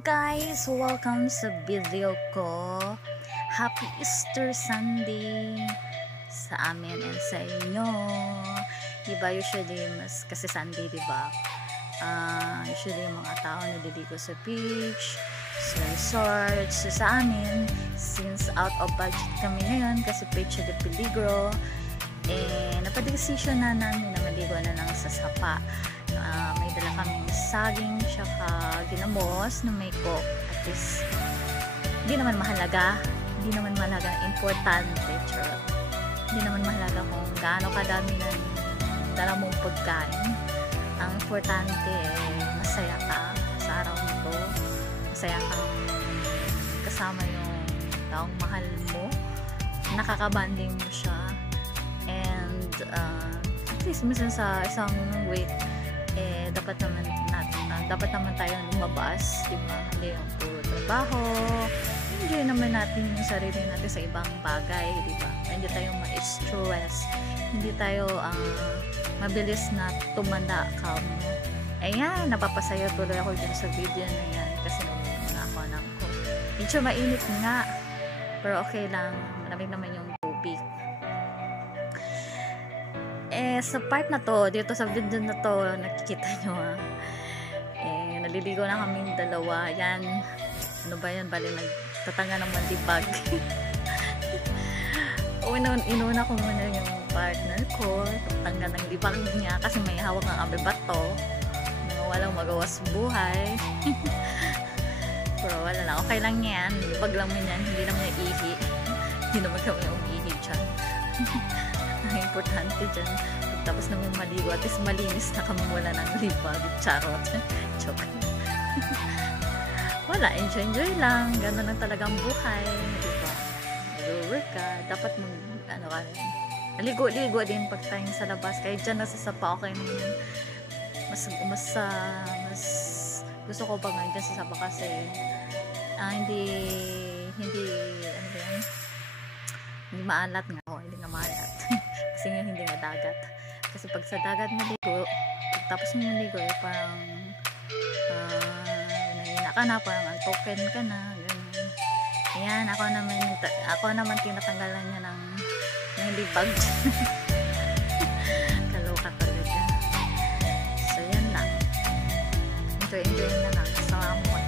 guys! Welcome sa video ko. Happy Easter Sunday sa amin and sa inyo. Diba usually kasi Sunday, diba? Usually yung mga tao naliligo sa beach, sa resorts. So, sa amin, since out of budget kami ngayon kasi Pecho de Peligro, napadesisyon na namin na maligo na lang sa sapa. May dala kaming saging tsaka ginamos na may coke. At least hindi naman mahalaga importante, hindi naman mahalaga kung gaano kadami ng dala mong pagkain. Ang importante masaya ka sa araw nito, masaya kang kasama yung taong mahal mo, nakakabanding mo siya, and at least minsan sa isang week dapat naman tayo lumabas, diba? Hindi yung puro trabaho. Enjoy naman natin yung sarili natin sa ibang bagay, diba? Hindi tayo ma-stress, hindi tayo mabilis na tumanda ka mo. Ayan, napapasaya tuloy ako dyan sa video na yan kasi naman ako ng ko. Medyo mainit nga, pero okay lang, malamig naman yung tubig. Sa part na to, dito sa video na to, nakikita nyo naliligo na kaming dalawa. Yan, ano ba yan? Bali, nagtatanga ng mandibag. Inuna ko muna yung partner ko, tatanga ng libag niya kasi may hawak ng abe bato. Walang magawas buhay. Pero wala lang, okay lang yan. Libag lang mo yan, hindi naman niya ihi. Hindi naman kami umihi dyan. Ang importante dyan, tapos namin maligo, at least malinis na kami, wala ng libag, charot. Joke. Wala, enjoy lang, gano'n lang talagang buhay, diba? Mag-work ka, dapat ligo-ligo din pag tayo sa labas, kahit dyan nasasapa, okay na yun. Mas gusto ko ba ngayon dyan sa sapa kasi hindi maalat nga ako, hindi nga maalat. Kasi nga hindi nga dagat. Kasi pag sa dagat maligo, tapos mo maligo, parang nahina ka na, parang antoken ka na, ganun. Ayan, ako naman tinatanggalan niya ng libag. Kaloka talaga. So, yan lang. Enjoy na lang. Salamat.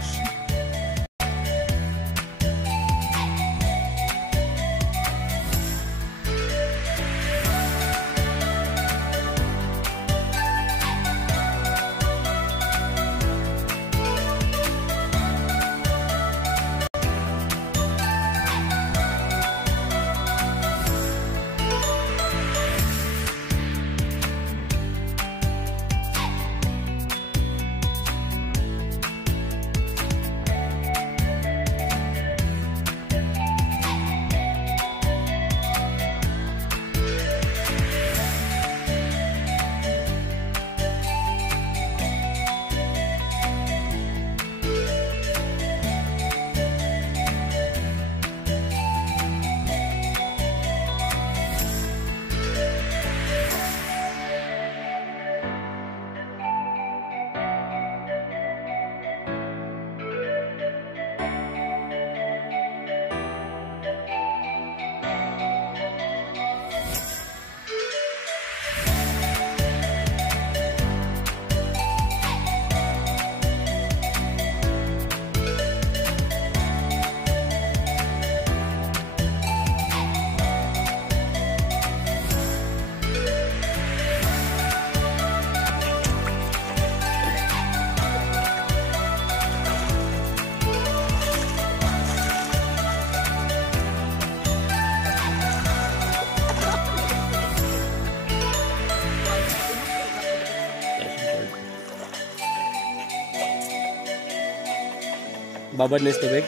Babad na yung tubig.